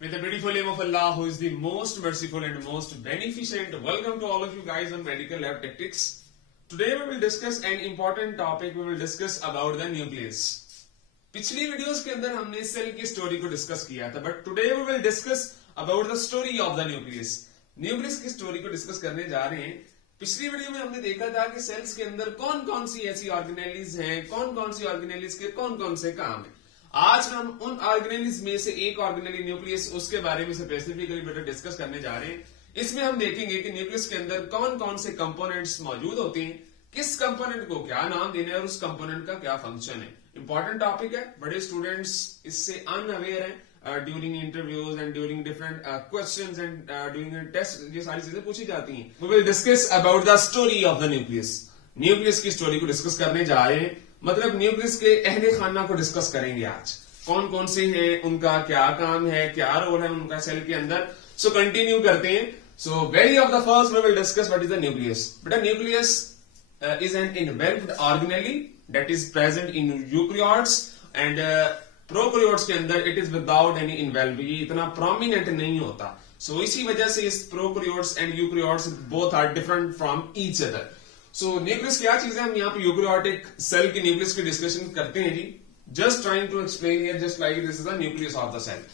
With the beautiful name of Allah, who is the most merciful and most beneficent, welcome to all of you guys on Medical Lab Tactics. Today we will discuss an important topic. We will discuss about the nucleus. पिछली videos के अंदर हमने cell की story को discuss किया था, but today we will discuss about the story of the nucleus. Nucleus की story को डिस्कस करने जा रहे हैं. पिछली वीडियो में हमने देखा था कि सेल्स के अंदर कौन कौन सी ऐसी ऑर्गेनेलिज हैं, कौन कौन सी ऑर्गेनेलिज के कौन कौन से काम है. आज हम उन ऑर्गेनेलिज में से एक ऑर्गेनेली न्यूक्लियस, उसके बारे में स्पेसिफिकली बेटर डिस्कस करने जा रहे हैं. इसमें हम देखेंगे कि न्यूक्लियस के अंदर कौन कौन से कंपोनेंट्स मौजूद होते हैं, किस कंपोनेंट को क्या नाम देना है और उस कंपोनेंट का क्या फंक्शन है. इंपॉर्टेंट टॉपिक है. बड़े स्टूडेंट्स इससे अनअवेयर हैं. During interviews and during different questions and during test ये सारी चीजें पूछी जाती हैं. We will discuss about the story of the nucleus. Nucleus की स्टोरी को डिस्कस करने जा रहे हैं. मतलब न्यूक्लियस के अहले खाना को डिस्कस करेंगे आज. कौन कौन से हैं, उनका क्या काम है, क्या रोल है उनका सेल के अंदर. सो कंटिन्यू करते हैं. So very of the first we will discuss what is the nucleus. बेटा nucleus is an enveloped organelle that is present in eukaryotes and prokaryotes के अंदर it is without any envelope. ये इतना prominent नहीं होता. So इसी वजह से इस prokaryotes and eukaryotes both are different from each other. So nucleus क्या चीज है, हम यहाँ पे यूकेरियोटिक सेल की न्यूक्लियस की डिस्कशन करते हैं जी. Just trying to explain here, just like this is the nucleus of the cell.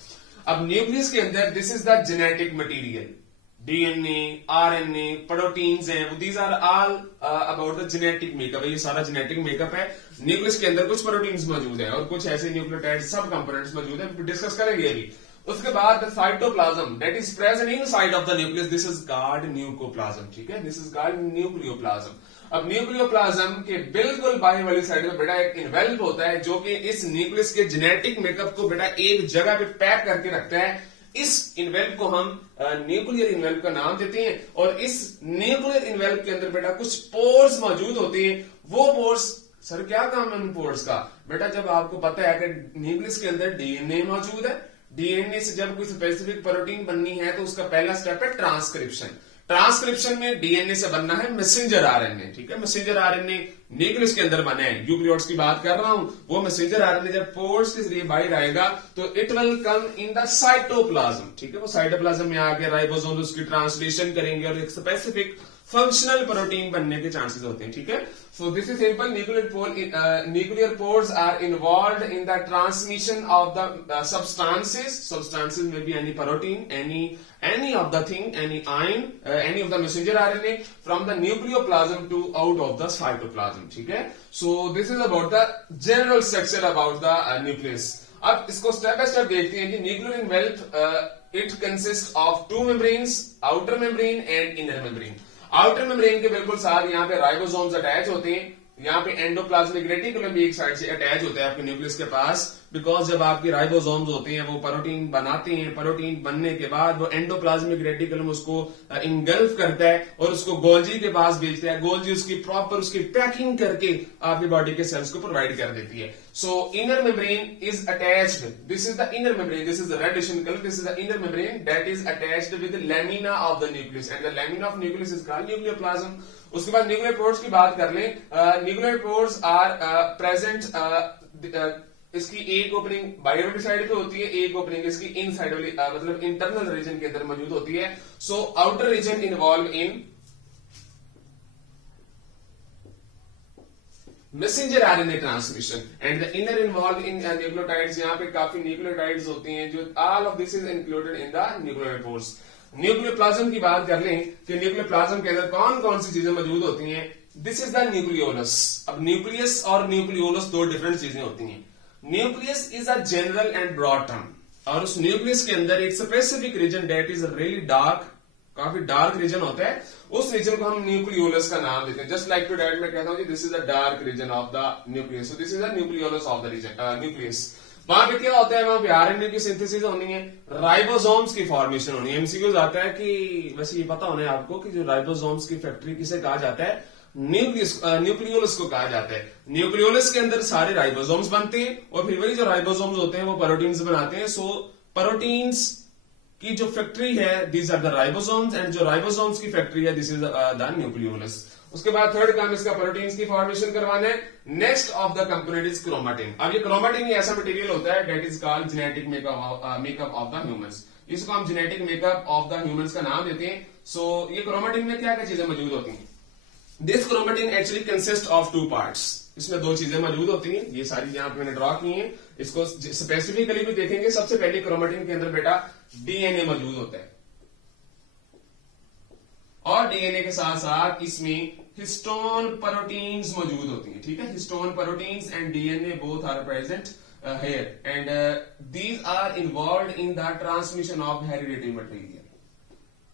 अब न्यूक्लियस के अंदर this is the genetic material. DNA, RNA, proteins हैं, these are all about the genetic makeup. ये सारा genetic makeup है. Nucleus के अंदर कुछ प्रोटीन्स मौजूद है और कुछ ऐसे न्यूक्लियोटाइड सब कंपोनेंट्स मौजूद है. डिस्कस करेंगे अभी. उसके बाद cytoplasm that is present inside of the nucleus. This is called nucleoplasm. ठीक है, दिस इज कॉल्ड न्यूक्लियोप्लाज्म. अब न्यूक्लियोप्लाज्म के बिल्कुल बाहर वाली साइड में बेटा एक इन्वेल्प होता है जो कि इस न्यूक्लियस के जेनेटिक मेकअप को बेटा एक जगह पे पैक करके रखता है. इस इन्वेल्प को हम न्यूक्लियर इन्वेल्प का नाम देते हैं और इस न्यूक्लियर इन्वेल्प के अंदर बेटा कुछ पोर्स मौजूद होते हैं. वो पोर्स, सर क्या काम है उन पोर्स का? बेटा जब आपको पता है कि न्यूक्लियस के अंदर डीएनए मौजूद है, डीएनए से जब कोई स्पेसिफिक प्रोटीन बननी है तो उसका पहला स्टेप है ट्रांसक्रिप्शन. ट्रांसक्रिप्शन में डीएनए से बनना है मैसेंजर आरएनए. ठीक है, मैसेंजर आरएनए न्यूक्लियस के अंदर बने हैं. यूकेरियोट्स की बात कर रहा हूं. वो मैसेंजर आरएनए जब पोर्स के जरिए बाहर आएगा तो it will come in the cytoplasm. ठीक है, वो साइटोप्लाज्म में आके राइबोसोम उसकी ट्रांसलेशन करेंगे और एक स्पेसिफिक फंक्शनल प्रोटीन बनने के चांसेस होते हैं. ठीक है, so this is simple. Nuclear pores are involved in the transmission of the substances may be any protein, any of the thing, any ion, any of the messenger RNA from the nucleoplasm to out of the cytoplasm. ठीक है, so this is about the general structure about the nucleus. अब इसको step by step देखते हैं कि nuclear envelope it consist of to membranes, outer membrane and inner membrane. Outer membrane के बिल्कुल साथ यहाँ पे राइबोसोम्स अटैच होते हैं. यहाँ पे एंडोप्लाज्मिक रेटिकुलम भी एक साइड से अटैच होता है आपके न्यूक्लियस के पास. बिकॉज जब आपके राइबोसोम्स होते हैं वो प्रोटीन बनाते हैं. प्रोटीन बनने के बाद वो एंडोप्लाज्मिक रेटिकुलम उसको इंगल्फ करता है और उसको गोल्जी के पास भेजता है. गोल्जी उसकी प्रॉपर उसकी पैकिंग करके आपकी बॉडी के सेल्स को प्रोवाइड कर देती है. So inner membrane is attached. This is the inner membrane. This is the reddish in colour. This is the inner membrane that is attached with lamina of the nucleus and the lamina of nucleus is called nucleoplasm. उसके बाद nuclear pores की बात कर लें. Nuclear pores are present. इसकी एक opening बाहर side पे होती है, एक ओपनिंग इसकी इन साइड वाली मतलब इंटरनल रीजन के अंदर मौजूद होती है. So outer region involve in messenger RNA transmission and the inner involve in nucleotides. यहाँ पे काफी न्यूक्लियोटाइड्स होती हैं जो all of this is included in the nuclear pores. Nucleoplasm की बात कर लें कि न्यूक्लियोप्लाज्म के अंदर कौन कौन सी चीजें मौजूद होती हैं. This is the nucleolus. अब न्यूक्लियस और न्यूक्लियोलस दो डिफरेंट चीजें होती हैं. Nucleus is a general and broad term और उस न्यूक्लियस के अंदर एक specific region that is really dark, काफी डार्क रीजन होता है. उस रीजन को हम न्यूक्लियोलस का नाम देते हैं. जस्ट लाइक टू डैट मैं कहता हूं this is the dark region of the nucleus. So this is the nucleolus of the region nucleus. वहां पे क्या होता है, वहां पे आरएनए की सिंथेसिस होनी है, राइबोसोम्स की फॉर्मेशन होनी है. एमसीक्यूज आता है कि वैसे ये पता होना है आपको कि जो राइबोसोम्स की फैक्ट्री किसे कहा जाता है, न्यूक्लियोलस को कहा जाता है. न्यूक्लियोलस के अंदर सारे राइबोसोम्स बनते हैं और फिर वही जो राइबोसोम्स होते हैं वो प्रोटीन्स बनाते हैं. सो प्रोटीन्स की जो फैक्ट्री है, these are the ribosomes and जो राइबोसोम्स की फैक्ट्री है, दिस इज द न्यूक्लियोलस. उसके बाद थर्ड काम इसका प्रोटीन्स की फॉर्मेशन करवाना है। Next of the component is chromatin. अब ये क्रोमेटिन ही ऐसा मटेरियल होता है that is called genetic makeup of the humans. इसको हम genetic makeup of the humans का नाम देते हैं। सो ये क्रोमेटिन में क्या क्या चीजें मौजूद होती हैं? This chromatin actually consist of two parts. इसमें दो चीजें मौजूद होती हैं, ये सारी यहां पे मैंने ड्रॉ की हैं। इसको स्पेसिफिकली भी देखेंगे। सबसे पहले क्रोमेटिन के अंदर बेटा डीएनए मौजूद होता है, और डीएनए के साथ साथ इसमें हिस्टोन प्रोटीन्स मौजूद होती हैं। ठीक है, histone proteins and DNA both are present here and these are involved in the transmission of hereditary material.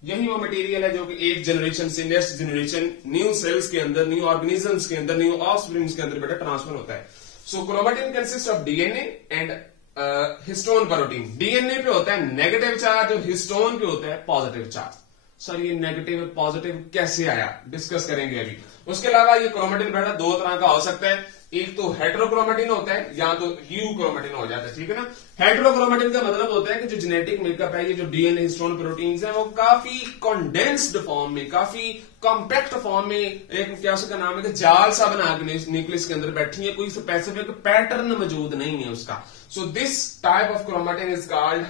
यही वो मटेरियल है जो कि एक जनरेशन से नेक्स्ट जनरेशन न्यू सेल्स के अंदर, न्यू ऑर्गेनिजम्स के अंदर, न्यू ऑफस्प्रिंग्स के अंदर बेटा ट्रांसफर होता है। So chromatin consist of DNA and histone protein. DNA पे होता है नेगेटिव चार्ज और हिस्टोन पे होता है पॉजिटिव चार्ज। सर ये नेगेटिव पॉजिटिव कैसे आया, डिस्कस करेंगे अभी। उसके अलावा ये क्रोमेटिन बेटा दो तरह का हो सकता है। एक तो हेटेरोक्रोमेटिन होता है या तो यूक्रोमेटिन हो जाता है। ठीक है ना। हेटेरोक्रोमेटिन का मतलब होता है कि जो जेनेटिक मेकअप है, ये जो डीएनए हिस्टोन प्रोटीन्स है, वो काफी कंडेंस्ड फॉर्म में, काफी कॉम्पैक्ट फॉर्म में, एक क्या उसका नाम है कि जाल सा बना के न्यूक्लियस के अंदर बैठी है, कोई स्पेसिफिक पैटर्न मौजूद नहीं है उसका। So this type of chromatin is called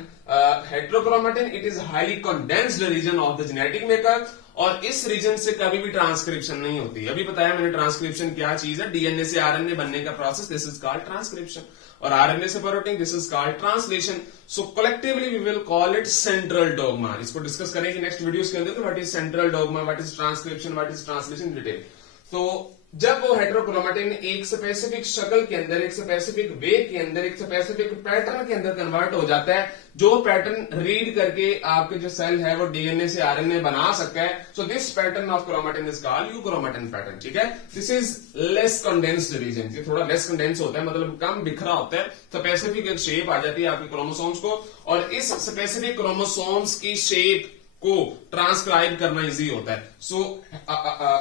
heterochromatin. It is highly condensed region of the genetic makeup, और इस रीजन से कभी भी ट्रांसक्रिप्शन नहीं होती। अभी बताया मैंने ट्रांसक्रिप्शन क्या चीज है। डीएनए से आरएनए बनने का process, this is called transcription, और आरएनए से protein, this is called translation. So collectively we will call it central dogma. इसको डिस्कस करेंगे नेक्स्ट वीडियोस के अंदर। What is central dogma, what is transcription, what is translation, detail. तो जब वो हेटेरोक्रोमेटिन एक स्पेसिफिक शक्ल के अंदर, एक स्पेसिफिक वे के अंदर, एक स्पेसिफिक पैटर्न के अंदर कन्वर्ट हो जाता है, जो पैटर्न रीड करके आपके जो सेल है वो डीएनए से आरएनए बना सकता है। So this pattern of chromatin is called euchromatin pattern. ठीक है, this is less condensed region. ये थोड़ा लेस कंडेंस होता है, मतलब कम बिखरा होता है। स्पेसिफिक एक शेप आ जाती है आपके क्रोमोसोम्स को, और इस स्पेसिफिक क्रोमोसोम्स की शेप को ट्रांसक्राइब करना इजी होता है। सो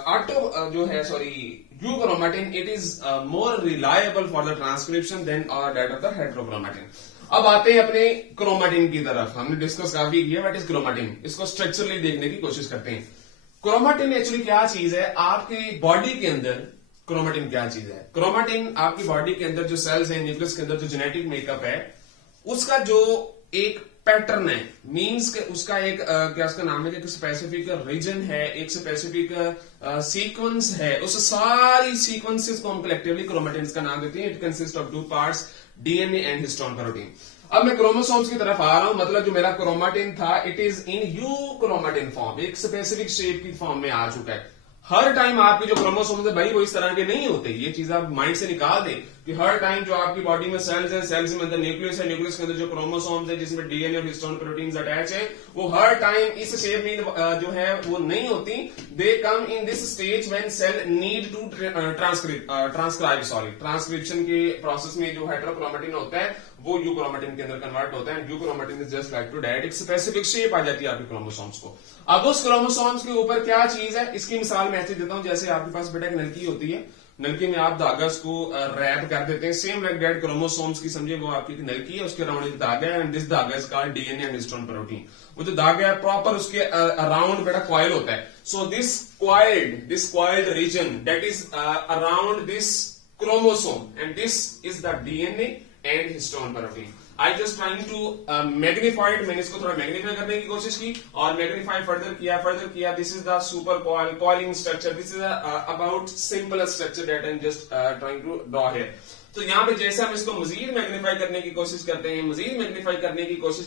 ऑटो जो है euchromatin, it is more reliable for the transcription then that of the heterochromatin. अब आते हैं अपने क्रोमेटिन की तरफ। हमने डिस्कस काफी किया व्हाट इज क्रोमेटिन। इसको स्ट्रक्चरली देखने की कोशिश करते हैं। क्रोमेटिन एक्चुअली क्या चीज है आपकी बॉडी के अंदर? क्रोमेटिन क्या चीज है? क्रोमेटिन आपकी बॉडी के अंदर जो सेल्स है, न्यूक्लियस के अंदर जो जेनेटिक मेकअप है, उसका जो एक पैटर्न है, मीन्स के उसका एक क्या उसका नाम है कि एक स्पेसिफिक रीजन है, एक स्पेसिफिक सीक्वेंस है। उस सारी सीक्वेंसेस को हम कलेक्टिवली क्रोमेटिन्स का नाम देते हैं। It consist of two parts, DNA and histone protein. अब मैं क्रोमोसोम्स की तरफ आ रहा हूं, मतलब जो मेरा क्रोमेटिन था it is in euchromatin form, एक स्पेसिफिक शेप की फॉर्म में आ चुका है। हर टाइम आपके जो क्रोमोसोम्स है भाई वो इस तरह के नहीं होते। ये चीज आप माइंड से निकाल दें कि हर टाइम जो आपकी बॉडी में सेल्स है, सेल्स में अंदर न्यूक्लियस है, न्यूक्लियस के अंदर जो क्रोमोसोम्स है जिसमें डीएनए और हिस्टोन प्रोटीन्स अटैच है, वो हर टाइम इस शेप में जो है वो नहीं होती। They come in this stage when cell need to transcription के प्रोसेस में जो हेटेरोक्रोमेटिन होता है वो यूक्रोमेटिन के अंदर कन्वर्ट होता है। Euchromatin is just like to that, एक स्पेसिफिक शेप आ जाती है आपके क्रोमोसोम्स को। अब उस क्रोमोसोम्स के ऊपर क्या चीज है, इसकी मिसाल मैं ऐसे देता हूं जैसे आपके पास बेटा एक नलकी होती है, नलकी में आप धागा को रैप कर देते हैं, सेम लाइक दैट क्रोमोसोम्स की समझिए वो आपकी नलकी है, उसके अराउंड एक धागा है, एंड दिस धागा is called DNA and histone protein. वो जो धागा है प्रॉपर उसके अराउंड बेटा कॉइल होता है। So this coiled region that is around this chromosome and this is the DNA and histone protein. I just trying to magnified, मैंने इसको थोड़ा मैग्निफाई करने की कोशिश की और मैग्निफाई फर्दर किया। This is the super coiling structure, this is about simple structure that I am just trying to draw here. तो यहाँ पे जैसे हम इसको मजीद मैग्नीफाई करने की कोशिश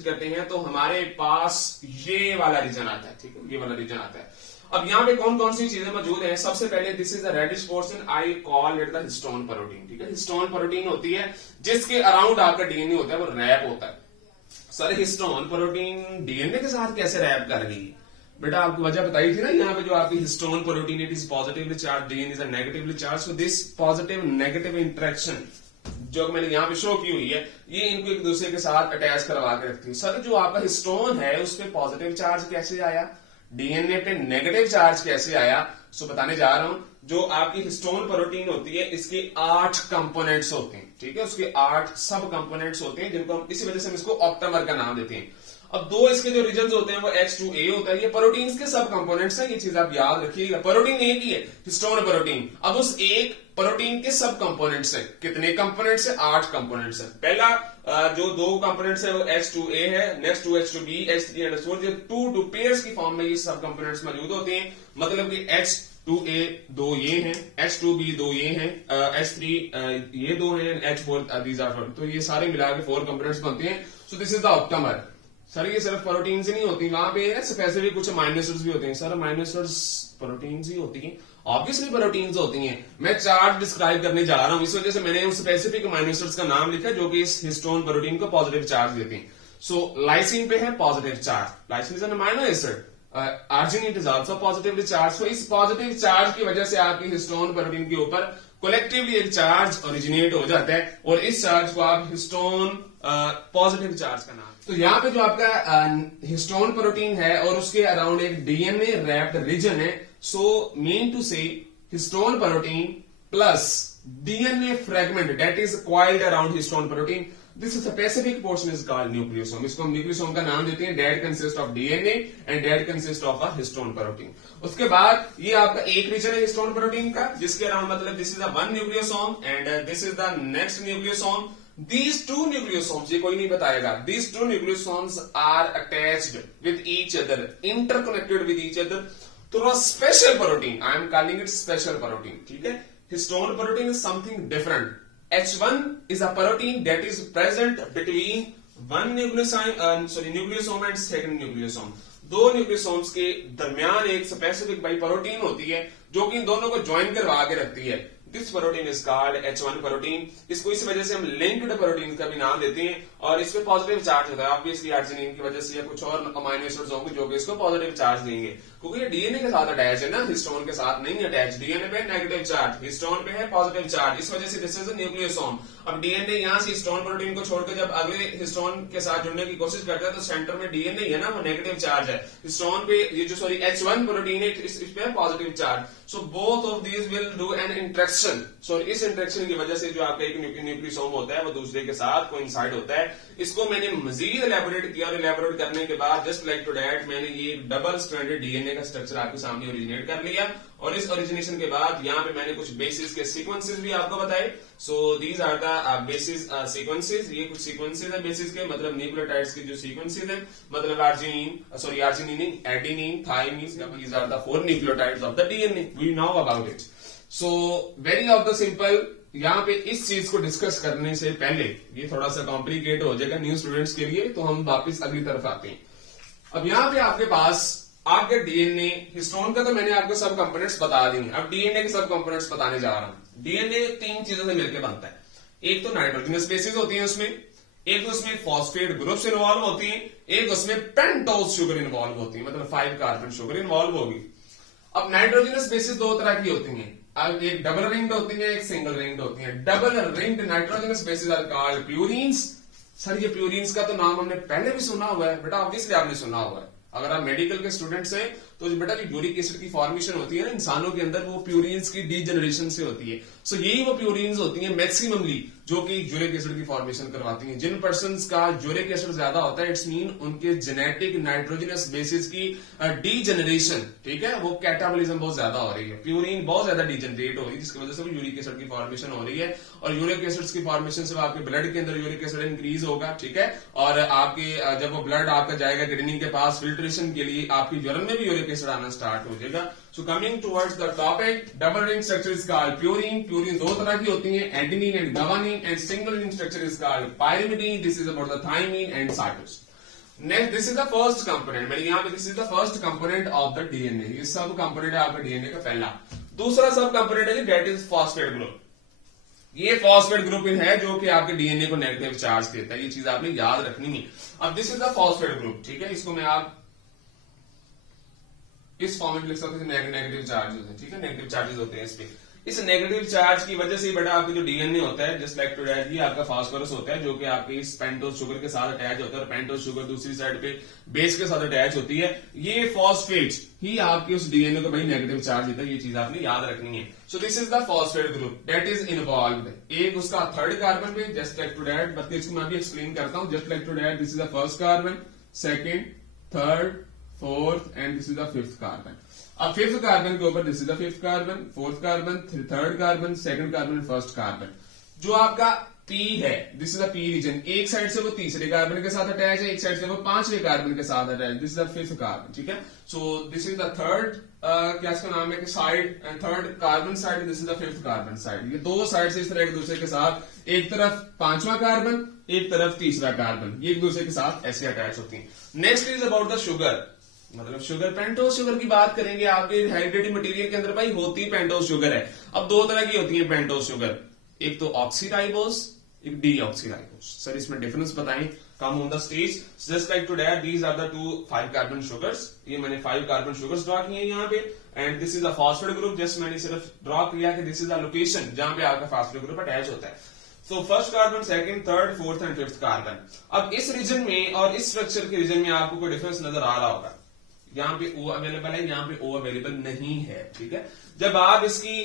करते हैं तो हमारे पास ये वाला रीजन आता है। ठीक है, ये वाला रीजन आता है। अब यहाँ पे कौन कौन सी चीजें मौजूद हैं? सबसे पहले this is the reddish portion, I call it the histone protein. ठीक है, हिस्टोन प्रोटीन होती है जिसके अराउंड आपका डीएनए होता है, वो रैप होता है। सर हिस्टोन प्रोटीन डीएनए के साथ कैसे रैप कर गई? बेटा आपको वजह बताई थी ना, यहाँ पे जो आपकी histone protein it is positively charge, DNA is negatively charge. So this positive negative interaction जो मैंने यहाँ पे शो की हुई है, ये इनको एक दूसरे के साथ अटैच करवा के रखती है। सर जो आपका हिस्टोन है उस पर पॉजिटिव चार्ज कैसे आया, डीएनए पे नेगेटिव चार्ज कैसे आया? सो बताने जा रहा हूं। जो आपकी हिस्टोन प्रोटीन होती है इसके 8 कंपोनेंट्स होते हैं। ठीक है, उसके 8 सब कंपोनेंट्स होते हैं जिनको हम इसी वजह से हम इसको ऑक्टामर का नाम देते हैं। अब दो इसके जो रीजन होते हैं वो H2A होता है, ये प्रोटीन्स के सब कंपोनेंट्स हैं, ये चीज आप याद रखिएगा। प्रोटीन एक ही है, हिस्टोन प्रोटीन। अब उस एक प्रोटीन के सब कंपोनेंट्स हैं, कितने कंपोनेंट्स हैं? 8 कंपोनेंट्स हैं। पहला जो दो कंपोनेंट्स है वो H2A है, next 2H2B, H3 and H4, जो 2 पेयर्स की फॉर्म में ये सब कंपोनेंट्स मौजूद होते हैं। मतलब कि H2A 2 ये हैं, H2B 2 ये हैं, H3 ये 2 हैं, H4 these are 4। तो ये सारे मिला के 4 कंपोनेंट्स बनते हैं। So this is the octamer. Sir ये सिर्फ प्रोटीन से नहीं होती, वहां पे स्पेसिफिक कुछ अमीनो एसिड्स भी होते हैं। सर अमीनो एसिड्स प्रोटीन ही होती हैं, ऑब्वियसली प्रोटीन्स होती हैं। मैं चार्ट डिस्क्राइब करने जा रहा हूं, इस वजह से मैंने उस स्पेसिफिक अमीनो एसिड्स का नाम लिखा जो कि इस हिस्टोन प्रोटीन को पॉजिटिव चार्ज देते हैं। सो लाइसिन पे है positive charge, lysine is an amino acid. Arginine is also positively charge. So इस पॉजिटिव चार्ज की वजह से आपकी हिस्टोन प्रोटीन के ऊपर कलेक्टिवली एक चार्ज ओरिजिनेट हो जाता है, और इस चार्ज को आप हिस्टोन पॉजिटिव चार्ज का नाम। तो यहाँ पे जो आपका हिस्टोन प्रोटीन है और उसके अराउंड एक डीएनए रैप्ड रीजन है। सो मीन टू से histone protein plus DNA fragment that is coiled around histone protein, this is specific portion is called nucleosome. इसको हम न्यूक्लियोसोम का नाम देते हैं। That consist of DNA and that consist of a histone protein. उसके बाद ये आपका एक रीजन है हिस्टोन प्रोटीन का, जिसके अराउंड मतलब this is the one nucleosome and this is the next nucleosome. These two nucleosomes, ये कोई नहीं बताएगा, these two nucleosomes are attached with each other, interconnected with each other through a special protein. I am calling it special protein. ठीक है? Histone protein is something different. H1 is a protein that is present between one nucleosome and second nucleosome. दो nucleosomes के दरमियान एक specific by protein होती है जो कि इन दोनों को ज्वाइन करवा के रखती है। This protein is called H1 protein. इसको इस वजह से हम लिंक्ड प्रोटीन का भी नाम देते हैं, और इसमें पॉजिटिव चार्ज होता है ऑब्वियसली आर्जिनिन की वजह से, या कुछ और अमीनो एसिड्स होंगे जो कि इसको पॉजिटिव चार्ज देंगे, क्योंकि ये डीएनए के साथ अटैच है ना, हिस्टोन के साथ नहीं अटैच। डीएनए पे नेगेटिव चार्ज, हिस्टोन पे है पॉजिटिव चार्ज, इस वजह से दिस इज अ न्यूक्लियोसोम। अब डीएनए यहां से हिस्टोन प्रोटीन को छोड़कर जब अगले हिस्टोन के साथ जुड़ने की कोशिश करता है तो सेंटर में डीएनए है ना, वो नेगेटिव चार्ज है। हिस्टोन पे ये जो H1 प्रोटीन है इस पे positive charge. So both of these will do an interaction. So इस इंटरेक्शन की वजह से जो आपका एक न्यूक्लियोसोम होता है वो दूसरे के साथ कोइंसाइड होता है। इसको मैंने मजीद एलैबोरेट किया, और एलैबोरेट करने के बाद जस्ट लाइक टू दैट मैंने ये डबल स्ट्रैंडेड डीएनए का स्ट्रक्चर आपके सामने ओरिजिनेट कर लिया, और इस ओरिजिनेशन के बाद यहाँ पे मैंने कुछ बेसिस के सीक्वेंसेस भी आपको बताए। So these are the bases sequences. ये कुछ सीक्वेंसेस है बेसिस के, मतलब न्यूक्लियोटाइड्स के जो सीक्वेंसेस है, मतलब arginine, adenine, thymine, these are the 4 nucleotides of the DNA, we know about it. So very of the simple. यहाँ पे इस चीज को डिस्कस करने से पहले ये थोड़ा सा कॉम्प्लिकेट हो जाएगा न्यू स्टूडेंट्स के लिए, तो हम वापस अगली तरफ आते हैं। अब यहाँ पे आपके पास आपके डीएनए, हिस्टोन का तो मैंने आपको सब कंपोनेंट्स बता दिए, अब डीएनए के सब कंपोनेंट्स बताने जा रहा हूं। डीएनए 3 चीजों से मिलकर बनता है। एक तो नाइट्रोजनस बेसिस होती है उसमें, एक तो उसमें फॉस्फेट ग्रुप्स इन्वॉल्व होती है, एक उसमें पेंटोज शुगर इन्वॉल्व होती है, मतलब 5 कार्बन शुगर इन्वॉल्व होगी। अब नाइट्रोजनस बेसिस 2 तरह की होती है, अब एक डबल रिंग्ड होती है, एक सिंगल रिंग्ड होती है। Double ringed nitrogenous bases are called purines. Sir ये प्यूरिन्स का तो नाम हमने पहले भी सुना हुआ है बेटा, ऑब्वियसली आपने सुना हुआ है। अगर आप मेडिकल के स्टूडेंट्स हैं तो बेटा जो यूरिक एसिड की फॉर्मेशन होती है ना इंसानों के अंदर, वो प्यूरिन्स की डीजनरेशन से होती है। सो यही वो प्यूरिन्स होती हैं मैक्सिममली जो कि यूरिक एसिड की फॉर्मेशन करवाती हैं। जिन पर्संस का यूरिक एसिड ज्यादा होता है, इट्स मीन उनके जेनेटिक नाइट्रोजनस बेसिस की डीजनरेशन, ठीक है, वो कैटाबॉलिज्म बहुत ज्यादा हो रही है, प्यूरिन बहुत ज्यादा डीजनरेट हो रही है, जिसकी वजह से वो यूरिक एसिड की फॉर्मेशन हो रही है। और यूरिक एसिड की फॉर्मेशन से आपके ब्लड के अंदर यूरिक एसिड इंक्रीज होगा, ठीक है, और आपके जब वो ब्लड आपका जाएगा किडनी के पास फिल्ट्रेशन के लिए, आपकी यूरिन में भी यूरिक एसिड आना स्टार्ट हो जाएगा। So coming towards the topic, double ring structure is called purine. Purine 2 तरह की होती है, adenine and guanine, and single ring structure is called pyrimidine. This is about the thymine and cytosine. Next this is the first component, मैंने यहाँ पे this is the first component of the DNA. ये सब component है आपका DNA का पहला। दूसरा सब कंपोनेंट है दैट इज फॉस्फेट ग्रुप। ये फॉस्फेट ग्रुप है जो कि आपके डीएनए को नेगेटिव चार्ज देता है, ये चीज आपने याद रखनी है। अब this is the phosphate group, ठीक है, इसको मैं आप इस फॉर्म में लिख सकते हैं, नेगेटिव चार्जेस है, ठीक है, नेगेटिव चार्जेस होते हैं इस पे। इस नेगेटिव चार्ज की वजह से बेटा आपका जो डीएनए होता है, जस्ट लाइक टू दैट, ये आपका फास्फोरस होता है जो कि आपके इस पेंटोज शुगर के साथ अटैच होता है, और पेंटोज शुगर दूसरी साइड पे बेस के साथ अटैच होती है। ये फॉस्फेट ही आपके उस डीएनए को भाई नेगेटिव चार्ज देता है, ये चीज आपने याद रखनी है। So this is the phosphate group that is involved. एक उसका 3rd कार्बन पे, just like to that, but इसको मैं भी एक्सप्लेन करता हूं। Just like to that, this is the 1st carbon, second, third, fourth and this is the fifth carbon. अब fifth carbon के ऊपर this is the fifth carbon, fourth carbon, third carbon, second carbon, first carbon. जो आपका P है, this is the P region, एक side से वो तीसरे कार्बन के साथ अटैच है, एक साइड से वो पांचवें कार्बन के साथ attach, this is the fifth carbon, ठीक है। So this is the third, क्या इसका नाम है, side and third carbon side, this is the fifth carbon side. ये दो साइड से इस तरह एक दूसरे के साथ, एक तरफ पांचवा कार्बन, एक तरफ तीसरा कार्बन, ये एक दूसरे के साथ ऐसे अटैच होती है। Next is about the sugar, मतलब शुगर, पेंटोज शुगर की बात करेंगे। आपके हेरिडेटरी मटेरियल के अंदर भाई होती पेंटोज शुगर है। अब दो तरह की होती है पेंटोज शुगर, एक तो ऑक्सीराइबोस, एक डीऑक्सीराइबोस। सर इसमें डिफरेंस बताएं, come on the stage. Just like to that, these are the 2 5 carbon sugars. ये मैंने 5 कार्बन शुगर्स ड्रॉ किए हैं यहाँ पे, and this is the phosphate group. Just मैंने सिर्फ ड्रॉ किया कि दिस इज द लोकेशन जहां पे आपका फॉस्फेट ग्रुप अटैच होता है। So first carbon, second, third, fourth and fifth carbon. अब इस रीजन में और इस स्ट्रक्चर के रीजन में आपको कोई डिफरेंस नजर आ रहा होगा। यहाँ पे O अवेलेबल है, यहाँ पे O अवेलेबल नहीं है, ठीक है। जब आप इसकी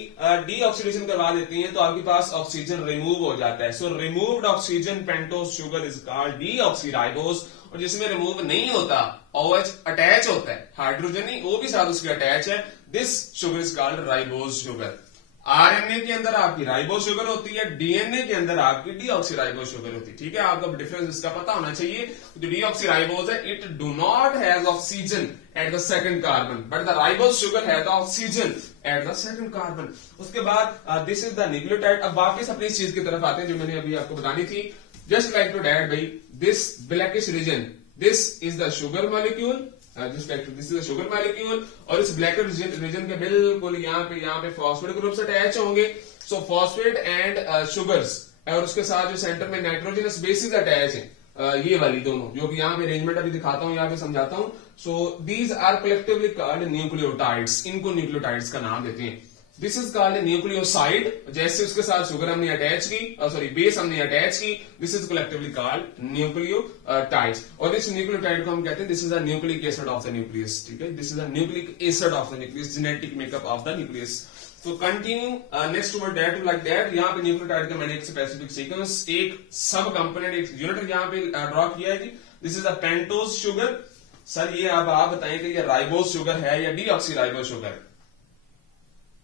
डीऑक्सीडेशन करवा देते हैं तो आपके पास ऑक्सीजन रिमूव हो जाता है। So removed oxygen pentose sugar is called deoxyribose. और जिसमें रिमूव नहीं होता, OH अटैच होता है, हाइड्रोजन नहीं, O भी साथ उसके अटैच है, this sugar is called ribose sugar. RNA के अंदर आपकी राइबोज शुगर होती है, डीएनए के अंदर आपकी डीऑक्सीराइबोज शुगर होती है, ठीक है। आपका डिफरेंस इसका पता होना चाहिए। जो डीऑक्सीराइबोज है, it do not has oxygen at the second carbon, but the ribose sugar है the oxygen at the second carbon. उसके बाद दिस इज द न्यूक्लियोटाइड। अब वापस अपनी इस चीज की तरफ आते हैं जो मैंने अभी आपको बतानी थी। जस्ट लाइक टू डैट भाई, this blackish region, this is the sugar molecule, this is the sugar molecule, और इस ब्लैक रीजन के बिल्कुल यहाँ पे फॉस्फेट ग्रुप से अटैच होंगे। सो फॉस्फेट एंड शुगर्स, और उसके साथ जो सेंटर में नाइट्रोजनस बेसिस अटैच है, ये वाली दोनों, जो कि यहाँ पे अरेंजमेंट अभी दिखाता हूँ, यहाँ पे समझाता हूँ। So these are collectively called nucleotides, इनको न्यूक्लियोटाइड्स का नाम देते हैं। दिस इज कॉल्ड न्यूक्लियोसाइड, जैसे उसके साथ शुगर हमने अटैच की, सॉरी बेस हमने अटैच की, this is collectively called nucleotides. और इस न्यूक्लियोटाइड को हम कहते हैं this is the nucleic acid of the nucleus, ठीक है। This is the nucleic acid of the nucleus, genetic makeup of the nucleus. तो continue next word that like that. यहाँ पे न्यूक्लियोटाइड का मैंने एक स्पेसिफिक सीक्वेंस, एक सब कंपोनेंट, एक यूनिट यहाँ पे ड्रॉ किया है जी। This is the pentose sugar. Sir ये अब आप बताएं कि ये राइबोज शुगर है या डीऑक्सीराइबोज शुगर,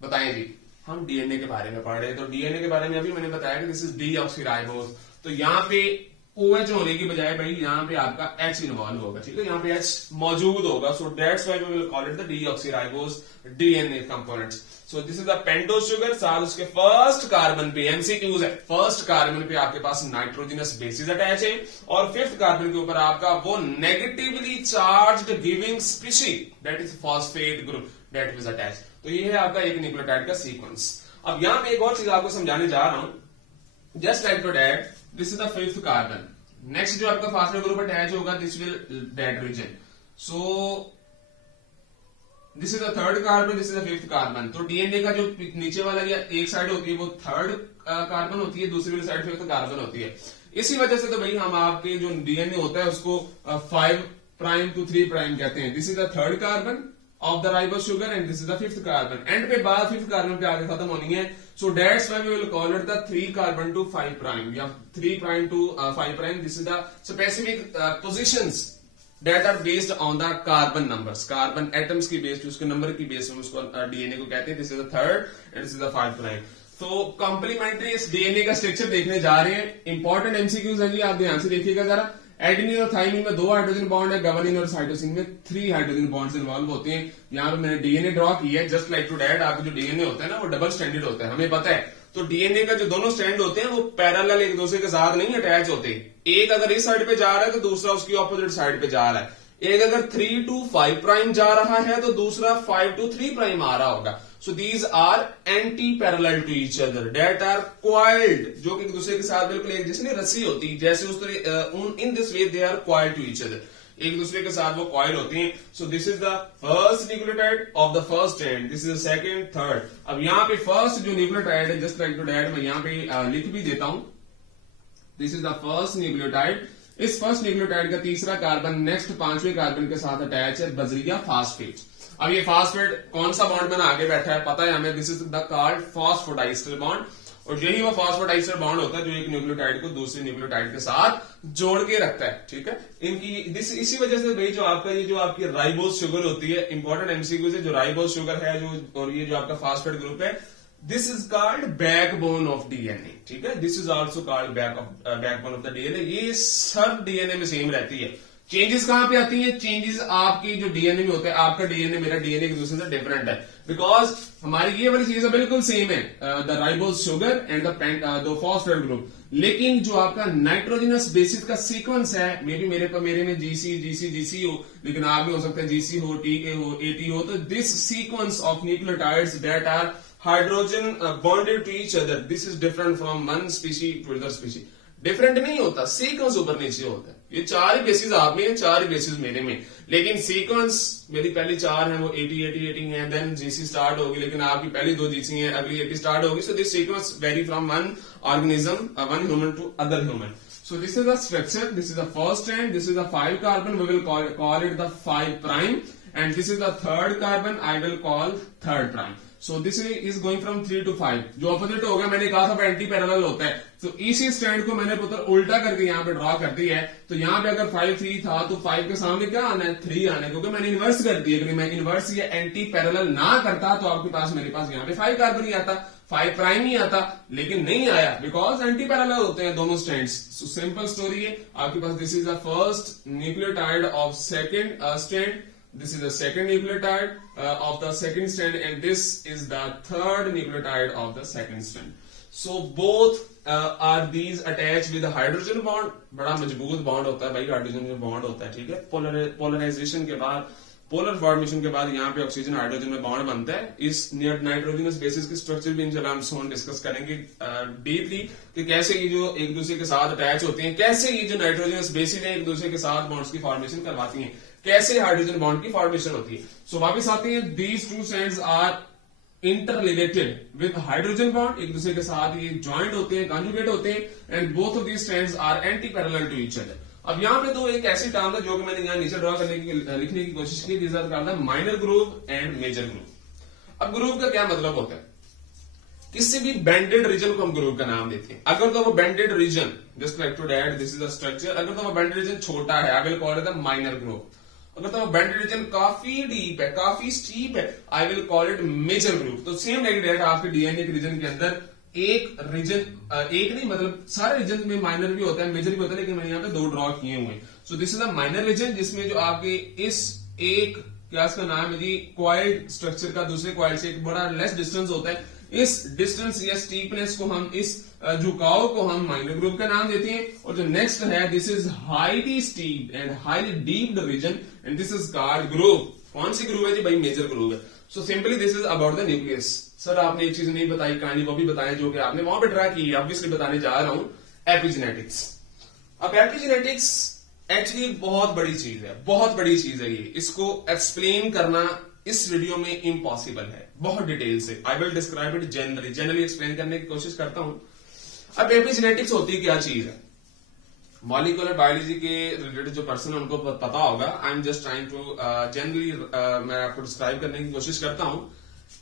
बताएं जी। हम डीएनए के बारे में पढ़ रहे हैं, तो डीएनए के बारे में अभी मैंने बताया कि दिस इज डीऑक्सीराइबोज। तो यहाँ पे OH होने की बजाय भाई यहाँ पे आपका H इन्वॉल्व होगा, ठीक है, यहाँ पे H मौजूद होगा। So that's why we will call it the deoxyribose DNA components. So this is the pentose sugar. साथ उसके फर्स्ट कार्बन पे एमसीक्यूज है, फर्स्ट कार्बन पे आपके पास नाइट्रोजनस बेसिस अटैच है, और फिफ्थ कार्बन के ऊपर आपका वो negatively charged giving species, that is phosphate group, that is attach. तो ये है आपका एक न्यूक्लियोटाइड का सीक्वेंस। अब यहाँ पे एक और चीज आपको समझाने जा रहा हूं। Just like to that, this is the fifth carbon. Next जो आपका फॉस्फेट ग्रुप अटैच होगा, this will that region. So this is the third carbon, this is the fifth carbon. तो डीएनए का जो नीचे वाला या एक साइड होती है वो थर्ड कार्बन होती है, दूसरी वाली साइड फिफ्थ कार्बन होती है। इसी वजह से तो भाई हम आपके जो डीएनए होता है उसको 5 प्राइम to 3 प्राइम कहते हैं। This is the third carbon of the ribose sugar and this is the fifth carbon, and पे बाद fifth carbon पे आगे खत्म होनी है। So that's why we will call it the 3 carbon to 5 prime या 3 prime to 5 prime. This is the specific positions that are based on the carbon numbers, carbon atoms की base पे, उसके number की बेस पे उसको DNA को कहते हैं। This is the third and this is the 5 prime. तो कॉम्प्लीमेंट्री इस डीएनए का स्ट्रक्चर देखने जा रहे हैं। इंपॉर्टेंट एमसीक्यूज है जी, आप ध्यान से देखिएगा जरा। एडेनिन और थाइमिन में 2 हाइड्रोजन बॉन्ड है, गुआनिन और साइटोसिन में 3 हाइड्रोजन बॉन्ड्स इन्वॉल्व होते हैं। यहाँ पे मैंने डीएनए ड्रॉ किया है, जस्ट लाइक टू डैट। आपके जो डीएनए होता है ना वो डबल स्टैंडर्ड होता है, हमें पता है। तो डीएनए का जो दोनों स्टैंड होते हैं वो पैरेलल एक दूसरे के साथ नहीं अटैच होते। एक अगर इस साइड पे जा रहा है तो दूसरा उसकी ऑपोजिट साइड पे जा रहा है। एक अगर 3 to 5 प्राइम जा रहा है तो दूसरा 5 to 3 प्राइम आ रहा होगा। So these are anti parallel to each other, that are coiled, जो कि एक दूसरे के साथ बिल्कुल एक जैसे रस्सी होती है, जैसे उस तरह in this way they are coiled to each other, एक दूसरे के साथ वो क्वाइल होती हैं। So this is the first nucleotide of the first end, this is the second, third. अब यहाँ पे फर्स्ट जो न्यूक्लियोटाइड है, जस्ट लाइक टू डैट, मैं यहाँ पे लिख भी देता हूं। This is the first nucleotide. इस फर्स्ट न्यूक्लियोटाइड का तीसरा कार्बन नेक्स्ट 5वें कार्बन के साथ अटैच है, बजरिया फास्फेट। अब ये फास्फेट कौन सा बॉन्ड बना आगे बैठा है पता है हमें, this is the called phosphodiester bond. और यही वो फॉस्फोडाइस्टर बॉन्ड होता है जो एक न्यूक्लियोटाइड को दूसरे न्यूक्लियोटाइड के साथ जोड़ के रखता है, ठीक है। इनकी इसी वजह से भाई जो आपकी राइबोज शुगर होती है, इंपॉर्टेंट एमसीक्यू से, जो राइबोज शुगर है जो, और ये जो आपका फास्फेट ग्रुप है, this is called backbone of DNA, ठीक है। This is also called backbone of the DNA. ये सब डीएनए में सेम रहती है। चेंजेस कहां पे आती है? चेंजेस आपकी जो डीएनए में होते हैं, आपका डीएनए मेरा डीएनए एक दूसरे से डिफरेंट है, बिकॉज हमारी ये वाली चीजें बिल्कुल सेम है, the ribose sugar and the phosphate group, लेकिन जो आपका नाइट्रोजनस बेसिस का सीक्वेंस है, मे बी मेरे में जीसी हो, लेकिन आप भी हो सकते हैं जीसी हो, टीके हो, एटी हो, तो this sequence of nucleotides that are hydrogen bonded to each other, this is different from one species to other species. Different नहीं होता, सीक्वेंस ऊपर नीचे होता है। ये चार ही बेसिस आप में, चार ही बेसिस मेरे में, लेकिन सीक्वेंस मेरी पहली चार है वो 80 है, देन जीसी स्टार्ट होगी, लेकिन आपकी पहली दो जीसी है, अगली 80 स्टार्ट होगी। So this sequence vary from one organism, one human to other human. So this is the structure, this is the first strand, this is the 5 carbon, we will call it the 5 prime, and this is the third carbon, I will call third prime. So this is going from 3 to 5. जो opposite हो गया, मैंने कहा था anti parallel होता है, तो इसी स्ट्रैंड को मैंने पुत्र उल्टा करके यहाँ पे ड्रॉ कर दिया है। तो यहाँ पे अगर 5 3 था तो 5 के सामने क्या आना है? 3 आना है, क्योंकि मैंने इन्वर्स कर दिया। अगर मैं इन्वर्स या एंटी पैरेलल ना करता तो आपके पास, मेरे पास यहाँ पे 5 कार्बन ही आता, 5 प्राइम ही आता, लेकिन नहीं आया बिकॉज एंटी पैरेलल होते हैं दोनों स्ट्रैंड्स। सो सिंपल स्टोरी है आपके पास, this is the first nucleotide of second strand, this is the second nucleotide of the second strand, and this is the third nucleotide of the second strand. So both are these attached with a hydrogen bond. बड़ा मजबूत bond होता है भाई hydrogen में bond होता है, ठीक है। पोलराइजेशन के बाद, पोलर फॉर्मेशन के बाद यहाँ पे ऑक्सीजन हाइड्रोजन में बॉन्ड बनता है। इस नाइट्रोजनस बेसिस की स्ट्रक्चर भी इंशाल्लाह हम सोन डिस्कस करेंगे डीपली कि कैसे ये जो एक दूसरे के साथ अटैच होते हैं, कैसे ये जो नाइट्रोजनस बेसिस है एक दूसरे के साथ बॉन्ड्स की फॉर्मेशन करवाती हैं, कैसे हाइड्रोजन बॉन्ड की फॉर्मेशन होती है। सो वापस आते हैं, these two strands are interrelated with hydrogen bond, एक दूसरे के साथ ये ज्वाइंट होते हैं, कॉन्जुगेट होते हैं, and both of these strands are anti parallel to each other. अब यहाँ पे तो एक ऐसी टर्म है जो कि मैंने यहाँ नीचे ड्रॉ करने की लिखने की कोशिश की, this are called the minor groove and major groove. अब ग्रूव का क्या मतलब होता है? किसी भी बेंडेड रीजन को हम ग्रूव का नाम देते हैं। अगर तो वो bended region, just like to that, this is the structure, अगर तो वो बेंडेड रीजन छोटा है, I will call it the minor groove. अगर तो बेंडेड रीजन काफी डीप है, काफी स्टीप है, I will call it major groove. तो सेम लाइक दैट आपके डीएनए के रीजन के अंदर एक रीजन, एक नहीं मतलब सारे रीजन में माइनर भी होता है, मेजर भी होता है, लेकिन मैंने यहाँ पे दो ड्रॉ किए हुए हैं। So this is the minor region, जिसमें जो आपके इस एक क्या इसका नाम है जी, क्वाइल्ड स्ट्रक्चर का दूसरे क्वाइल्ड से एक बड़ा लेस डिस्टेंस होता है, इस डिस्टेंस या स्टीपनेस को हम, इस झुकाव को हम माइनर ग्रूव का नाम देते हैं। और जो नेक्स्ट है, this is highly steep and highly dipped region, and this is called groove. कौन सी ग्रूव है जी भाई? मेजर ग्रूव है। So simply this is about the nucleus. Sir आपने एक चीज नहीं बताई, कहानी वो भी बताएं जो कि आपने वहां पे ट्राई की, ऑब्वियसली बताने जा रहा हूं, एपिजेनेटिक्स। अब एपिजेनेटिक्स एक्चुअली बहुत बड़ी चीज है, बहुत बड़ी चीज है ये। इसको एक्सप्लेन करना इस वीडियो में इम्पॉसिबल है, बहुत डिटेल से। I will describe it generally explain करने की कोशिश करता हूं। अब एपिजेनेटिक्स होती क्या चीज है? मॉलिक्यूलर बायोलॉजी के रिलेटेड जो पर्सन है उनको पता होगा। I am just trying to generally मैं आपको डिस्क्राइब करने की कोशिश करता हूं।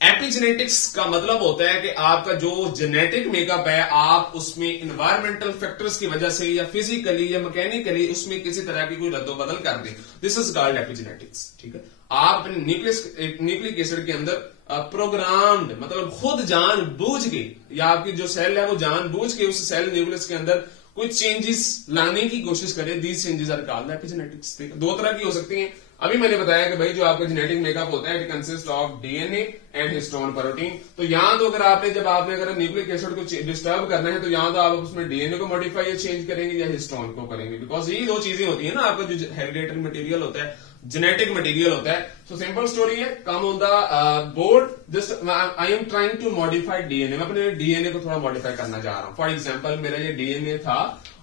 एपिजेनेटिक्स का मतलब होता है कि आपका जो जेनेटिक मेकअप है, आप उसमें इन्वायरमेंटल फैक्टर्स की वजह से या फिजिकली या मैकेनिकली उसमें किसी तरह की कोई रद्दोबदल कर दें। दिस इज कॉल्ड एपिजेनेटिक्स, ठीक है। आप अपने न्यूक्लिक एसिड के अंदर प्रोग्राम्ड, मतलब खुद जान बूझ के, या आपकी जो सेल है वो जान बूझ के उस सेल न्यूक्लियस के अंदर कुछ चेंजेस लाने की कोशिश करें। These changes are called epigenetics. दो तरह की हो सकती हैं। अभी मैंने बताया कि भाई जो आपका जेनेटिक मेकअप होता है, it consist of DNA and histone protein. तो यहां तो अगर आपने अगर न्यूक्लिक एसिड को डिस्टर्ब करना है, तो यहां तो आप उसमें डीएनए को मॉडिफाई या चेंज करेंगे या हिस्टोन को करेंगे, बिकॉज ये दो चीजें होती है ना। आपका जो हेरिडेटरी मटेरियल होता है, जेनेटिक मटेरियल होता है। सो सिंपल स्टोरी है, come on the board, just I am trying to modify DNA. मैं अपने डीएनए को थोड़ा मॉडिफाई करना चाह रहा हूं। फॉर एग्जाम्पल, मेरा ये डीएनए था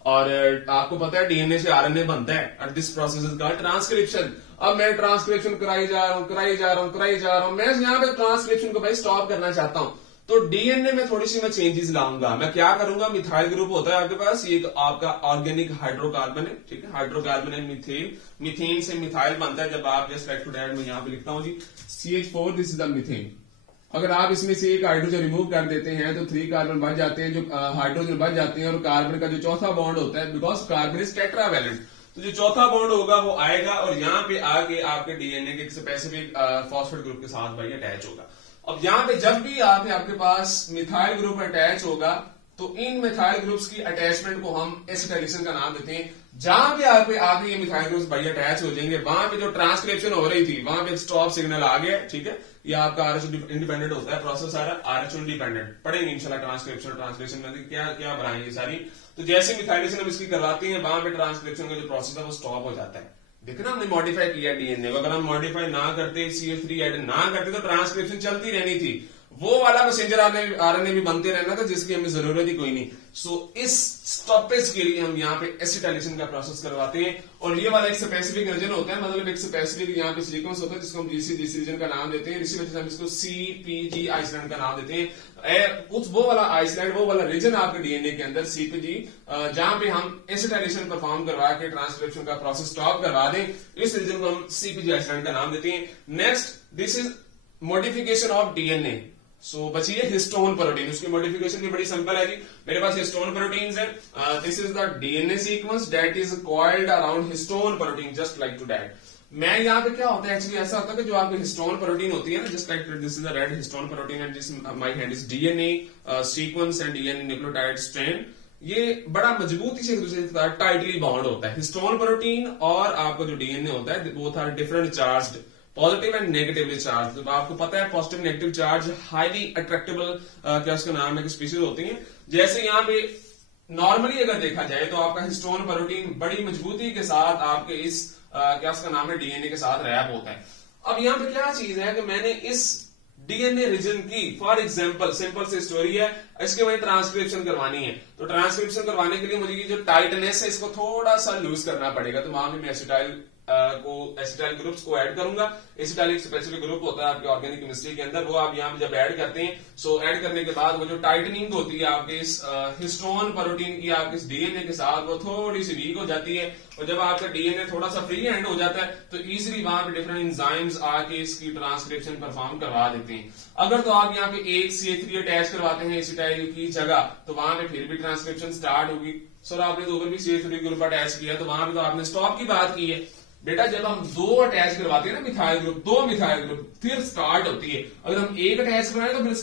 और आपको पता है डीएनए से आरएनए बनता है, और this process is called transcription. अब मैं ट्रांसक्रिप्शन कराई जा रहा हूं। मैं यहाँ पे ट्रांसक्रिप्शन को भाई स्टॉप करना चाहता हूं, तो डीएनए में थोड़ी सी मैं चेंजेस लाऊंगा। मैं क्या करूंगा? मिथाइल ग्रुप होता है आपके पास, ये आपका ऑर्गेनिक हाइड्रोकार्बन है, ठीक है। हाइड्रोकार्बन है मीथेन, मीथेन से मिथाइल बनता है। जब आप जस्ट लाइक टू दैट, मैं यहाँ पे लिखता हूं जी CH4, this is the methane. अगर आप इसमें से एक हाइड्रोजन रिमूव कर देते हैं तो 3 कार्बन बच जाते हैं, जो हाइड्रोजन बच जाते हैं, और कार्बन का जो चौथा बॉन्ड होता है, बिकॉज कार्बन इज टेट्रावैलेंट, तो जो चौथा बॉन्ड होगा वो आएगा और यहाँ पे आके आपके डीएनए के स्पेसिफिक फॉस्फेट ग्रुप के साथ भाई अटैच होगा। अब यहाँ पे जब भी आपके पास मिथाइल ग्रुप अटैच होगा तो इन मिथाइल ग्रुप्स की अटैचमेंट को हम एसिटाइलेशन का नाम देते हैं। जहां पे आके ये मिथाइल ग्रुप्स भाई अटैच हो जाएंगे, वहां पे जो ट्रांसक्रिप्शन हो रही थी वहां पे स्टॉप सिग्नल आ गया, ठीक है। ये आपका आरएच इंडिपेंडेंट होता है प्रोसेस, सारा आरएच इंडिपेंडेंट पढ़ेंगे इंशाल्लाह ट्रांसक्रिप्शन ट्रांसलेशन में क्या क्या बनाएंगे सारी। तो जैसे मिथाइलेशन हम इसकी करवाते हैं वहां पे ट्रांसक्रिप्शन का जो प्रोसेस है वो स्टॉप हो जाता है। देखना हमने मॉडिफाई किया डीएनए को, अगर हम मॉडिफाई ना करते, CH3 ऐड ना करते तो ट्रांसक्रिप्शन चलती रहनी थी, वो वाला मैसेंजर आरएनए भी बनते रहना था जिसकी हमें जरूरत ही कोई नहीं। सो इस स्टॉपेज के लिए हम यहाँ पे एसिटाइलेशन का प्रोसेस करवाते हैं और ये वाला एक स्पेसिफिक रीजन होता है, मतलब एक स्पेसिफिक यहाँ पे सीक्वेंस होता है जिसको हम जीसी रीजन का नाम देते हैं। इसी वजह से हम इसको CPG आइसलैंड का नाम देते हैं। वो वाला आइसलैंड, वो वाला रीजन आपके डीएनए के अंदर CPG, जहां पे हम एसिटाइलेशन परफॉर्म करवा के ट्रांसक्रिप्शन का प्रोसेस स्टॉप करवा दें, इस रीजन को हम CPG आइसलैंड का नाम देते हैं। Next, this is modification of DNA. So बचिए हिस्टोन प्रोटीन, उसकी मॉडिफिकेशन भी बड़ी सिंपल है जी। मेरे पास हिस्टोन प्रोटीन्स है, this is the DNA sequence that is coiled around histone protein just like to that. मैं यहाँ पे क्या होता है, एक्चुअली ऐसा होता है कि जो आपकी हिस्टोन प्रोटीन होती है ना, just like this is the red histone protein and this my hand is DNA sequence and DNA nucleotide strand. ये बड़ा मजबूती से एक दूसरे के साथ टाइटली बॉन्ड होता है। हिस्टोन प्रोटीन और आपका जो डीएनए होता है वो था different charge, positive and negatively charge. तो आपको पता है पॉजिटिव नेगेटिव चार्ज हाईली अट्रैक्टेबल क्या उसका नाम है कि स्पीशीज होती हैं। जैसे यहाँ पे नॉर्मली अगर देखा जाए तो आपका हिस्टोन प्रोटीन बड़ी मजबूती के साथ आपके इस क्या उसका नाम है डीएनए के साथ रैप होता है। अब यहाँ पे क्या चीज है कि मैंने इस डीएनए रीजन की, फॉर एग्जांपल सिंपल सी स्टोरी है, इसके मुझे ट्रांसक्रिप्शन करवानी है, तो ट्रांसक्रिप्शन करवाने के लिए मुझे ये जो टाइटनेस है इसको थोड़ा सा लूज करना पड़ेगा। तो वहां पे मैं एसिटाइल ग्रुप्स को ऐड करूंगा। एसिटाइल एक स्पेसिफिक ग्रुप होता है आपके ऑर्गेनिक केमिस्ट्री के अंदर, वो आप यहाँ पे जब ऐड करते हैं, सो ऐड करने के बाद वो जो टाइटनिंग होती है आपके इस हिस्टोन प्रोटीन की आपके इस डीएनए के साथ, वो थोड़ी सी वीक हो जाती है। और जब आपका डीएनए थोड़ा सा फ्री हैंड हो जाता है तो इजीली वहां पे डिफरेंट एंजाइम्स आके इसकी ट्रांसक्रिप्शन परफॉर्म करवा देते हैं। अगर तो आप यहाँ पे एक CH3 अटैच करवाते हैं एसिटाइल की जगह, तो वहां पे फिर भी ट्रांसक्रिप्शन स्टार्ट होगी। सर आपने तो ऊपर भी CH3 ग्रुप अटैच किया, तो वहां पे तो आपने स्टॉप की बात की है। बेटा जब हम 2 अटैच करवाते हैं ना मिथाइल ग्रुप, 2 मिथाइल ग्रुप, फिर स्टार्ट होती है। अगर हम एक अटैच करवाएं तो फिर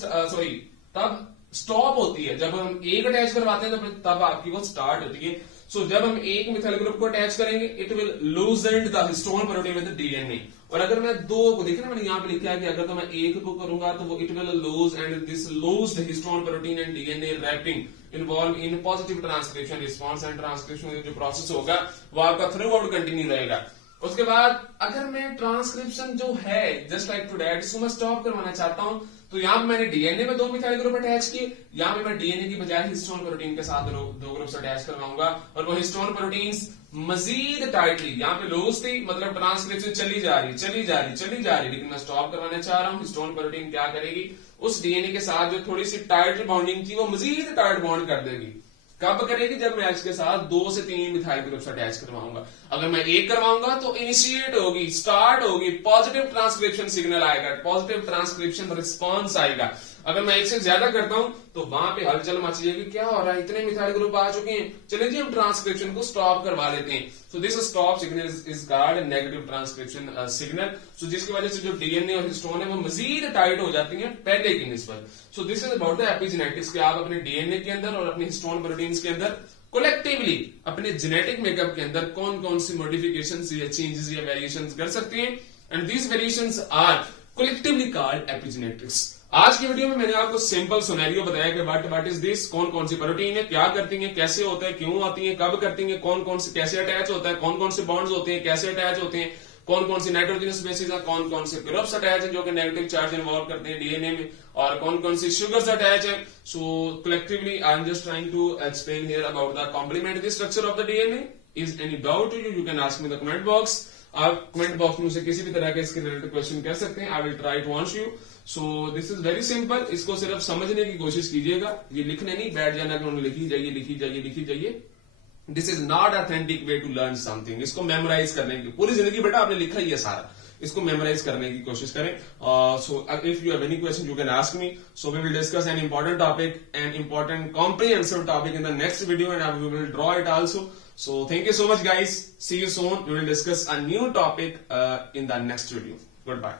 तब स्टॉप होती है। जब हम एक अटैच करवाते हैं तो फिर तब आपकी वो स्टार्ट होती है। सो जब हम एक मिथाइल ग्रुप को अटैच करेंगे, it will loosen the histone protein with DNA. और अगर मैं 2 को, देखना मैंने यहाँ पे लिखा है कि अगर तो मैं 1 को करूंगा तो वो it will loose and this loosed histone protein and DNA wrapping involve in positive transcription response and transcription जो प्रोसेस होगा वो आपका थ्रू आउट कंटिन्यू रहेगा। उसके बाद अगर मैं ट्रांसक्रिप्शन जो है जस्ट लाइक टू दैट इसको मैं स्टॉप करवाना चाहता हूं, तो यहाँ पे मैंने डीएनए में 2 मिथाइल ग्रुप अटैच किए, यहाँ पे मैं डीएनए की बजाय हिस्टोन प्रोटीन के साथ 2 ग्रुप्स अटैच करवाऊंगा और वो हिस्टोन प्रोटीन्स मजीद टाइटली यहाँ पे लूज थी, मतलब ट्रांसक्रिप्शन चली जा रही, लेकिन मैं स्टॉप करवाना चाह रहा हूँ। हिस्टोन प्रोटीन क्या करेगी, उस डीएनए के साथ जो थोड़ी सी टाइट बॉन्डिंग थी वो मजीद टाइट बॉन्ड कर देगी। कब करेगी, जब मैं इसके साथ 2 से 3 मिथाइल ग्रुप्स अटैच करवाऊंगा। अगर मैं 1 करवाऊंगा तो इनिशिएट होगी, स्टार्ट होगी, पॉजिटिव ट्रांसक्रिप्शन सिग्नल आएगा, पॉजिटिव ट्रांसक्रिप्शन रिस्पॉन्स आएगा। अगर मैं 1 से ज्यादा करता हूं तो वहां पे हलचल मच जाएगी, क्या हो रहा है, इतने मिथाइल ग्रुप आ चुके हैं, चलिए जी हम ट्रांसक्रिप्शन को स्टॉप करवा लेते हैं। So this stop signal is called negative transcription signal. So जिसकी वजह से जो डीएनए और हिस्टोन है वो मजीद टाइट हो जाती है पहले की निस्बत। So this is about the epigenetics, कि आप अपने डीएनए के अंदर और अपने हिस्टोन प्रोटीन्स के अंदर कोलेक्टिवली अपने जेनेटिक मेकअप के अंदर कौन कौन सी मॉडिफिकेशंस या चेंजेस या वेरिएशंस कर सकते हैं, and these variations are collectively called epigenetics. आज की वीडियो में मैंने आपको सिंपल सिनेरियो बताया कि व्हाट इज दिस, कौन कौन सी प्रोटीन है, क्या करती है, कैसे होता है, क्यों आती है, कब करती है, कौन कौन से कैसे अटैच होता है, कौन कौन से बॉन्ड्स होते हैं, कैसे अटैच होते हैं, कौन कौन सी नाइट्रोजनस बेसिस है, कौन कौन से ग्रुप्स अटैच है जो कि नेगेटिव चार्ज इन्वॉल्व करते हैं डीएनए में, और कौन कौन सी शुगर्स अटैच है। So collectively I am just trying to explain here about the complementary structure of the DNA. Is any doubt you can ask me the comment box. आप comment box में से किसी भी तरह के इसके रिलेटेड क्वेश्चन कर सकते हैं, I will try to answer you. So this is very simple, इसको सिर्फ समझने की कोशिश कीजिएगा, ये लिखने नहीं बैठ जाना कि उन्होंने लिखी जाइए। This is not authentic way to learn something. इसको मेमोराइज करने की पूरी जिंदगी बेटा आपने लिखा ही है सारा, इसको मेमोराइज करने की कोशिश करें. So if you have any question you can ask me. So we will discuss an important topic, an important comprehensive topic in the next video, and we will draw it also. So thank you so much guys. See you soon. We will discuss a new topic in the next video. Goodbye.